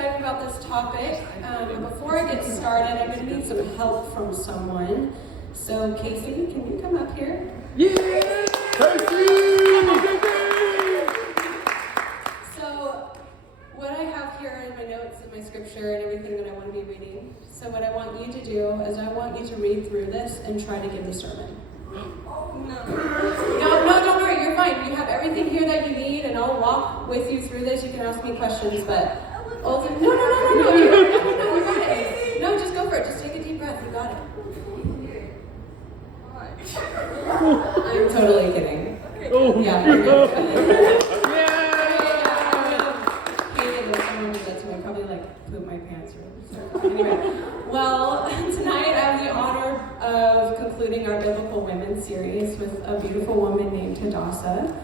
excited about this topic. But before I get started, I'm going to need some help from someone. So, Casey, can you come up here? Yeah! Casey! So, what I have here in my notes and my scripture and everything that I want to be reading. So, what I want you to do is I want you to read through this and try to give the sermon. No, don't worry, you're fine. You have everything here that you need, and I'll walk with you through this. You can ask me questions, but no, you got it. No, just go for it. Just take a deep breath. You got it. I'm totally kidding. Oh, yeah. I probably poop my pants. Anyway, well, tonight I have the honor of concluding our Biblical Women series with a beautiful woman named Hadassah.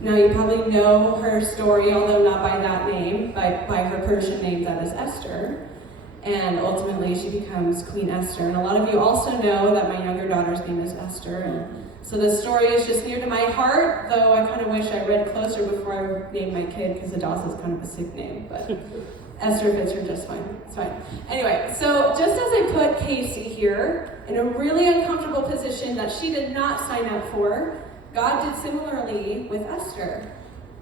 Now, you probably know her story, although not by that name, but by her Persian name, that is Esther. And ultimately, she becomes Queen Esther. And a lot of you also know that my younger daughter's name is Esther. And so the story is just near to my heart, though I kind of wish I read closer before I named my kid, because Hadassah is kind of a sick name. But Esther fits her just fine. It's fine. Anyway, so just as I put Casey here in a really uncomfortable position that she did not sign up for, God did similarly with Esther.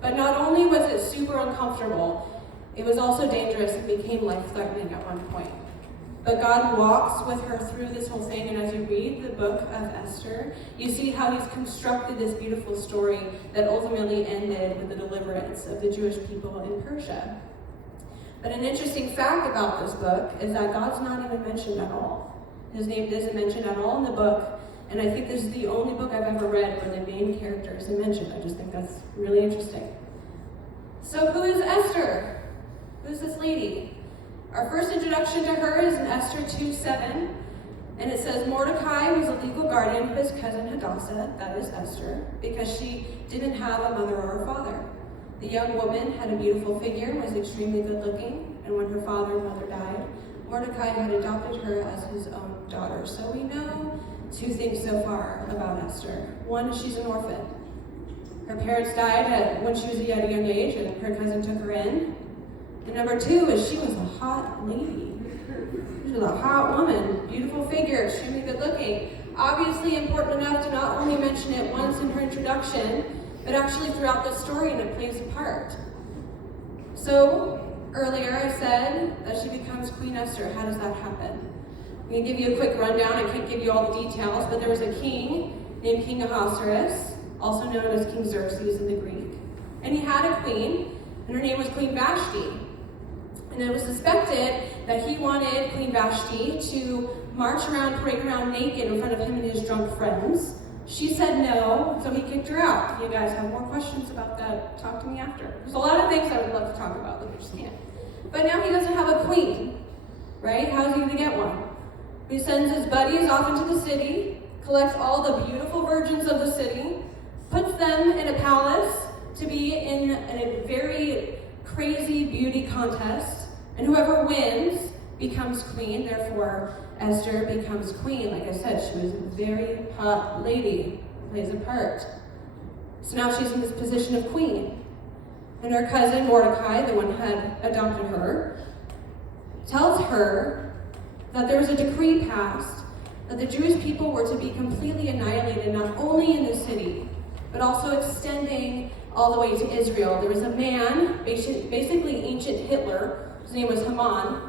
But not only was it super uncomfortable, it was also dangerous and became life-threatening at one point. But God walks with her through this whole thing, and as you read the book of Esther, you see how he's constructed this beautiful story that ultimately ended with the deliverance of the Jewish people in Persia. But an interesting fact about this book is that God's not even mentioned at all. His name isn't mentioned at all in the book, and I think this is the only book I've ever read where the main character isn't mentioned. I just think that's really interesting. So who is Esther? Who's this lady? Our first introduction to her is in Esther 2:7, and it says Mordecai was a legal guardian of his cousin Hadassah, that is Esther, because she didn't have a mother or a father. The young woman had a beautiful figure, was extremely good looking, and when her father and mother died, Mordecai had adopted her as his own daughter. So we know two things so far about Esther. One is she's an orphan. Her parents died when she was at a young age, and her cousin took her in. And number two is she was a hot lady. She was a hot woman, beautiful figure, extremely good looking. Obviously important enough to not only mention it once in her introduction, but actually throughout the story, and it plays a part. So earlier I said that she becomes Queen Esther. How does that happen? I'm going to give you a quick rundown. I can't give you all the details, but there was a king named King Ahasuerus, also known as King Xerxes in the Greek. And he had a queen, and her name was Queen Vashti. And it was suspected that he wanted Queen Vashti to march around, parade around naked in front of him and his drunk friends. She said no, so he kicked her out. If you guys have more questions about that, talk to me after. There's a lot of things I would love to talk about, but we just can't. But now he doesn't have a queen, right? How's he going to get one? He sends his buddies off into the city, collects all the beautiful virgins of the city, puts them in a palace to be in a very crazy beauty contest, and whoever wins becomes queen. Therefore, Esther becomes queen. Like I said, she was a very hot lady, plays a part. So now she's in this position of queen. And her cousin Mordecai, the one who had adopted her, tells her that there was a decree passed that the Jewish people were to be completely annihilated, not only in the city, but also extending all the way to Israel. There was a man, basically ancient Hitler, his name was Haman,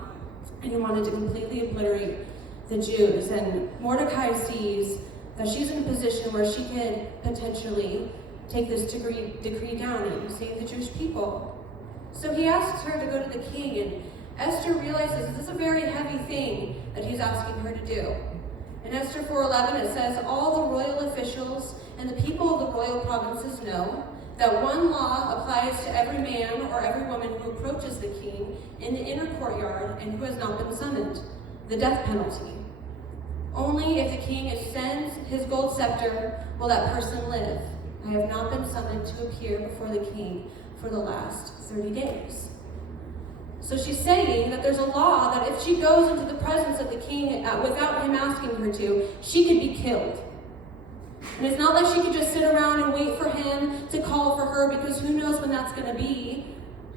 and he wanted to completely obliterate the Jews. And Mordecai sees that she's in a position where she could potentially take this decree down and save the Jewish people. So he asks her to go to the king, and Esther realizes this is a very heavy thing that he's asking her to do. In Esther 4:11 it says, all the royal officials and the people of the royal provinces know that one law applies to every man or every woman who approaches the king in the inner courtyard and who has not been summoned, the death penalty. Only if the king extends his gold scepter will that person live. I have not been summoned to appear before the king for the last 30 days. So she's saying that there's a law that if she goes into the presence of the king without him asking her to, she could be killed. And it's not like she could just sit around and wait for him to call for her, because who knows when that's going to be.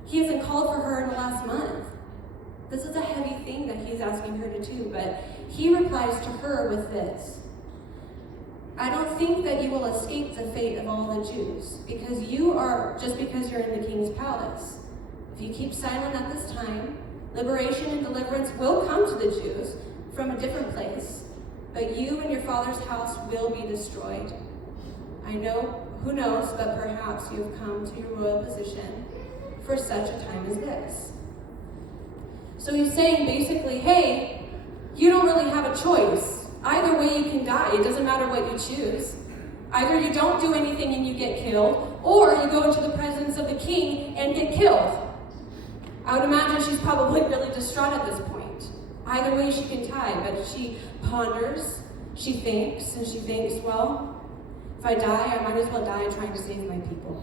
He hasn't called for her in the last month. This is a heavy thing that he's asking her to do, but he replies to her with this. I don't think that you will escape the fate of all the Jews, because because you're in the king's palace. If you keep silent at this time, liberation and deliverance will come to the Jews from a different place, but you and your father's house will be destroyed. I know, who knows, but perhaps you have come to your royal position for such a time as this. So he's saying basically, hey, you don't really have a choice. Either way you can die. It doesn't matter what you choose. Either you don't do anything and you get killed, or you go into the presence of the king and get killed. I would imagine she's probably really distraught at this point. Either way she can die, but she ponders, she thinks, and she thinks, well, if I die, I might as well die trying to save my people.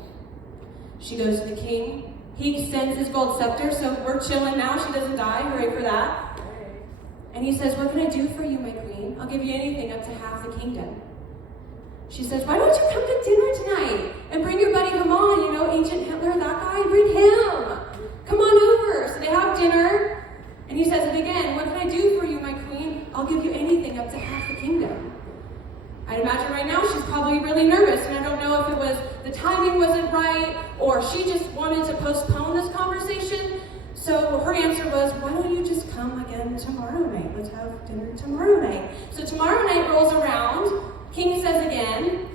She goes to the king. He extends his gold scepter, so we're chilling now. She doesn't die. Hooray for that. And he says, what can I do for you, my queen? I'll give you anything up to half the kingdom. She says, why don't you come to dinner tonight and bring your buddy Haman, Ancient Hitler, that guy, bring him. Come on over. So they have dinner, and he says it again, what can I do for you, my queen? I'll give you anything up to half the kingdom. I'd imagine right now she's probably really nervous, and I don't know if it was the timing wasn't right, or she just wanted to postpone this conversation. So her answer was, why don't you just come again tomorrow night? Let's have dinner tomorrow night. So tomorrow night rolls around. King says again,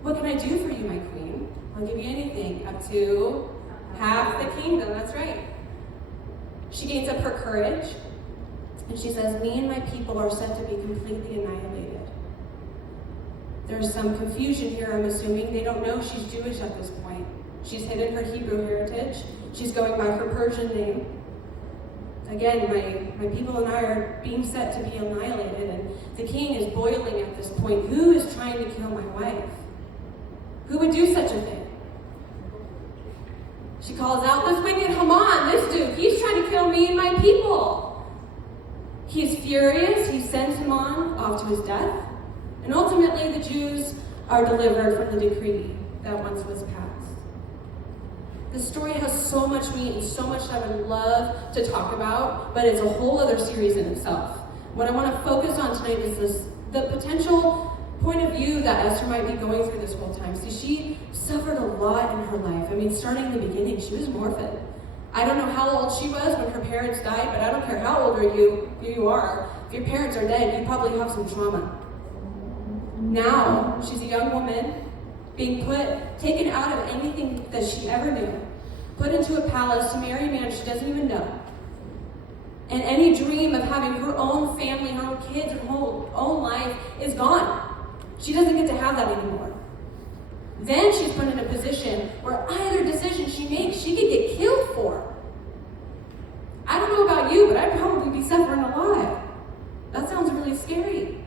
what can I do for you, my queen? I'll give you anything up to half the kingdom. That's right. She gains up her courage, and she says, me and my people are set to be completely annihilated. There's some confusion here, I'm assuming. They don't know she's Jewish at this point. She's hidden her Hebrew heritage. She's going by her Persian name. Again, my people and I are being set to be annihilated, and the king is boiling at this point. Who is trying to kill my wife? Who would do such a thing? She calls out, this wicked Haman, this dude, he's trying to kill me and my people. He's furious. He sends Haman off to his death. And ultimately, the Jews are delivered from the decree that once was passed. This story has so much meat and so much that I would love to talk about, but it's a whole other series in itself. What I want to focus on tonight is the potential point of view that Esther might be going through this whole time. See, she suffered a lot in her life. I mean, starting in the beginning, she was an orphan. I don't know how old she was when her parents died, but I don't care how old you are. If your parents are dead, you probably have some trauma. Now, she's a young woman being taken out of anything that she ever knew, put into a palace to marry a man she doesn't even know. And any dream of having her own family, her own kids, her own life is gone. She doesn't get to have that anymore. Then she's put in a position where either decision she makes, she could get killed for. I don't know about you, but I'd probably be suffering a lot. That sounds really scary.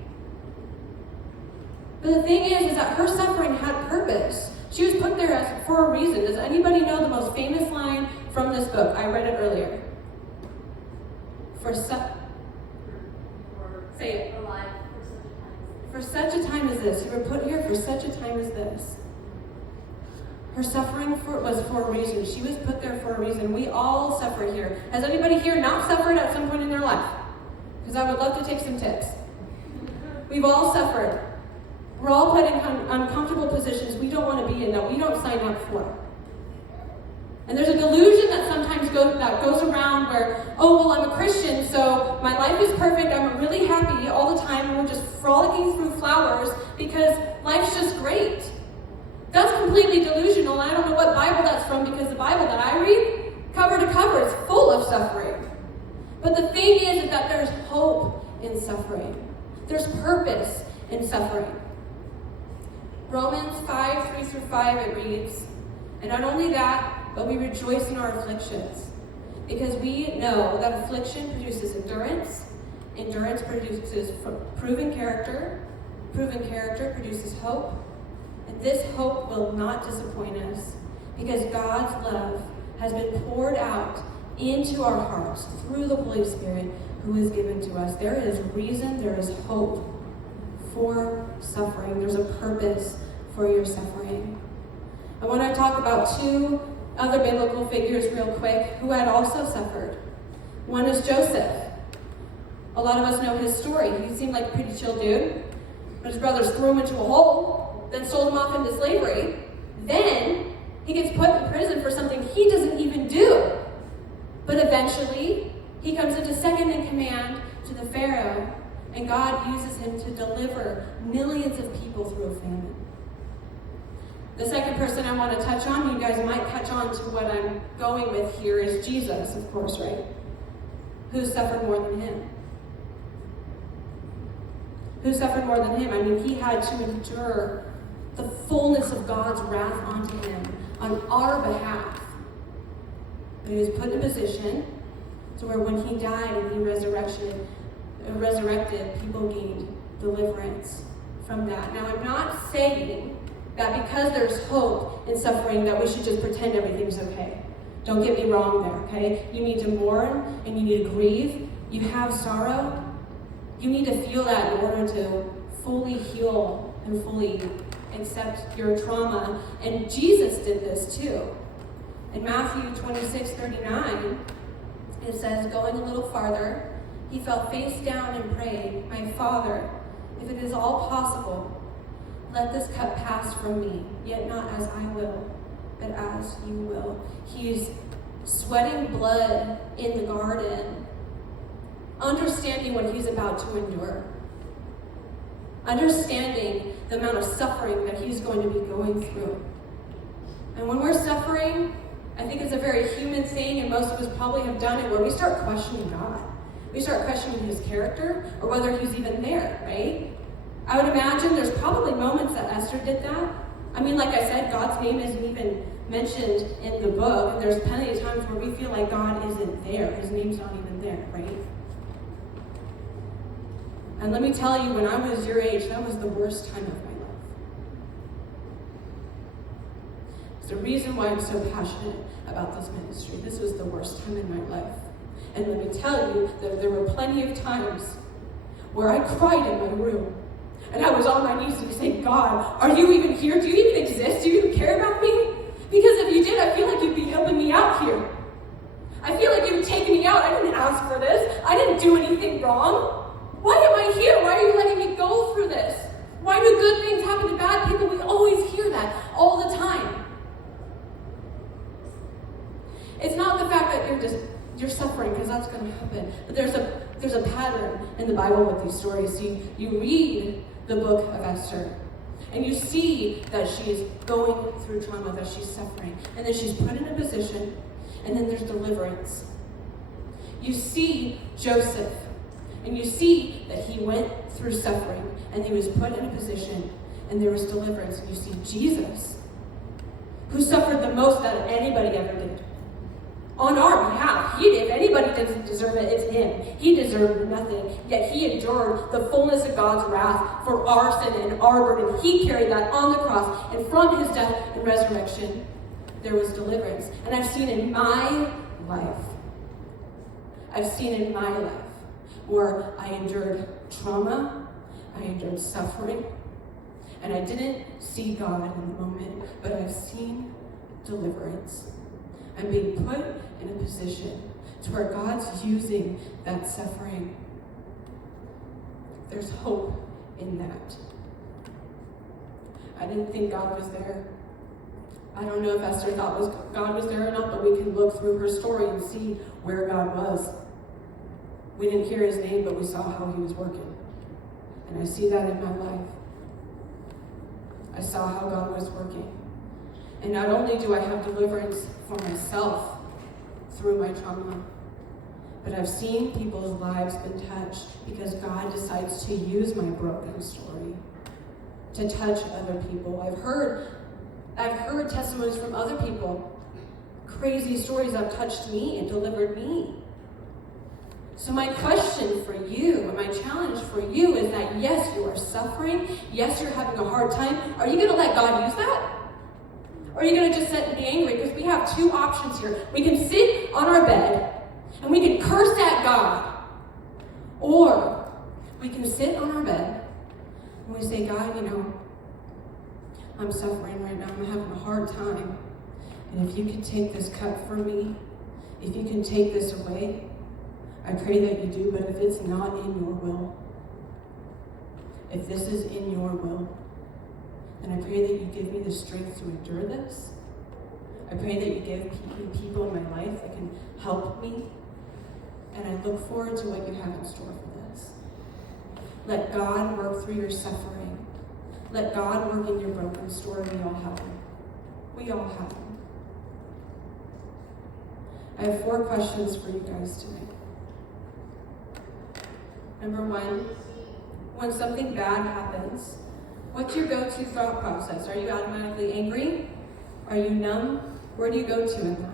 But the thing is that her suffering had purpose. She was put there for a reason. Does anybody know the most famous line from this book? I read it earlier. Say it. For such a time as this. You were put here for such a time as this. Her suffering was for a reason. She was put there for a reason. We all suffer here. Has anybody here not suffered at some point in their life? Because I would love to take some tips. We've all suffered. We're all put in uncomfortable positions we don't want to be in, that we don't sign up for. And there's a delusion that sometimes goes around where, oh, well, I'm a Christian, so my life is perfect, I'm really happy all the time, and we're just frolicking through flowers because life's just great. That's completely delusional, and I don't know what Bible that's from, because the Bible that I read, cover to cover, is full of suffering. But the thing is that there's hope in suffering. There's purpose in suffering. Romans 5:3-5, it reads, and not only that, but we rejoice in our afflictions, because we know that affliction produces endurance, endurance produces proven character produces hope, and this hope will not disappoint us, because God's love has been poured out into our hearts through the Holy Spirit who is given to us. There is reason, there is hope for suffering. There's a purpose for your suffering. I want to talk about two other biblical figures real quick who had also suffered. One is Joseph. A lot of us know his story. He seemed like a pretty chill dude, but his brothers threw him into a hole, then sold him off into slavery. Then he gets put in prison for something he doesn't even do. But eventually, he comes into second in command to the Pharaoh, and God uses him to deliver millions of people through a famine. The second person I want to touch on, you guys might catch on to what I'm going with here, is Jesus, of course, right? Who suffered more than him? Who suffered more than him? I mean, he had to endure the fullness of God's wrath onto him on our behalf. But he was put in a position to where when he died and he resurrected, people gained deliverance from that. Now, I'm not saying that because there's hope in suffering that we should just pretend everything's okay. Don't get me wrong there, okay? You need to mourn and you need to grieve. You have sorrow. You need to feel that in order to fully heal and fully accept your trauma. And Jesus did this too. In Matthew 26:39, it says, going a little farther, he fell face down and prayed, "My Father, if it is all possible, let this cup pass from me, yet not as I will, but as you will." He's sweating blood in the garden, understanding what he's about to endure, understanding the amount of suffering that he's going to be going through. And when we're suffering, I think it's a very human thing, and most of us probably have done it, where we start questioning God. We start questioning his character, or whether he's even there, right? I would imagine there's probably moments that Esther did that. I mean, like I said, God's name isn't even mentioned in the book, and there's plenty of times where we feel like God isn't there. His name's not even there, right? And let me tell you, when I was your age, that was the worst time of my life. It's the reason why I'm so passionate about this ministry. This was the worst time in my life. And let me tell you that there were plenty of times where I cried in my room. And I was on my knees and saying, "God, are you even here? Do you even exist? Do you even care about me? Because if you did, I feel like you'd be helping me out here. I feel like you'd take me out. I didn't ask for this. I didn't do anything wrong. Why am I here? Why are you letting me go through this? Why do good things happen to bad people?" We always hear that all the time. It's not the fact that you're suffering, because that's going to happen. But there's a pattern in the Bible with these stories. You read the book of Esther, and you see that she's going through trauma, that she's suffering, and then she's put in a position, and then there's deliverance. You see Joseph, and you see that he went through suffering, and he was put in a position, and there was deliverance. And you see Jesus, who suffered the most that anybody ever did. On our behalf, if anybody doesn't deserve it, it's him. He deserved nothing, yet he endured the fullness of God's wrath for our sin and our burden. He carried that on the cross, and from his death and resurrection, there was deliverance. And I've seen in my life where I endured trauma, I endured suffering, and I didn't see God in the moment, but I've seen deliverance. I'm being put in a position to where God's using that suffering. There's hope in that. I didn't think God was there. I don't know if Esther thought God was there or not, but we can look through her story and see where God was. We didn't hear his name, but we saw how he was working. And I see that in my life. I saw how God was working. And not only do I have deliverance for myself through my trauma, but I've seen people's lives been touched because God decides to use my broken story to touch other people. I've heard testimonies from other people, crazy stories that have touched me and delivered me. So my question for you, and my challenge for you is that yes, you are suffering. Yes, you're having a hard time. Are you going to let God use that? Or are you going to just sit and be angry? Because we have two options here. We can sit on our bed and we can curse at God. Or we can sit on our bed and we say, "God, I'm suffering right now. I'm having a hard time. And if you can take this cup from me, if you can take this away, I pray that you do, but if it's not in your will, if this is in your will, then I pray that you give me the strength to endure this. I pray that you give me people in my life that can help me. And I look forward to what you have in store for this. Let God work through your suffering. Let God work in your broken story. We all have him. We all have him. I have 4 questions for you guys tonight. Number 1, when something bad happens, what's your go-to thought process? Are you automatically angry? Are you numb? Where do you go to in that?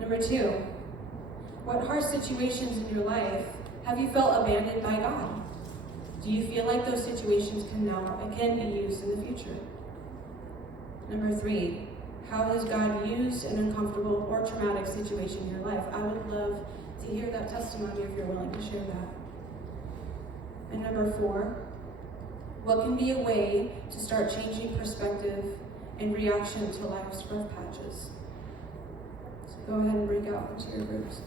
Number 2, what hard situations in your life have you felt abandoned by God? Do you feel like those situations can be used in the future? Number 3, how has God used an uncomfortable or traumatic situation in your life? I would love to hear that testimony if you're willing to share that. And number 4, what can be a way to start changing perspective in reaction to life's rough patches? So go ahead and break out into your groups.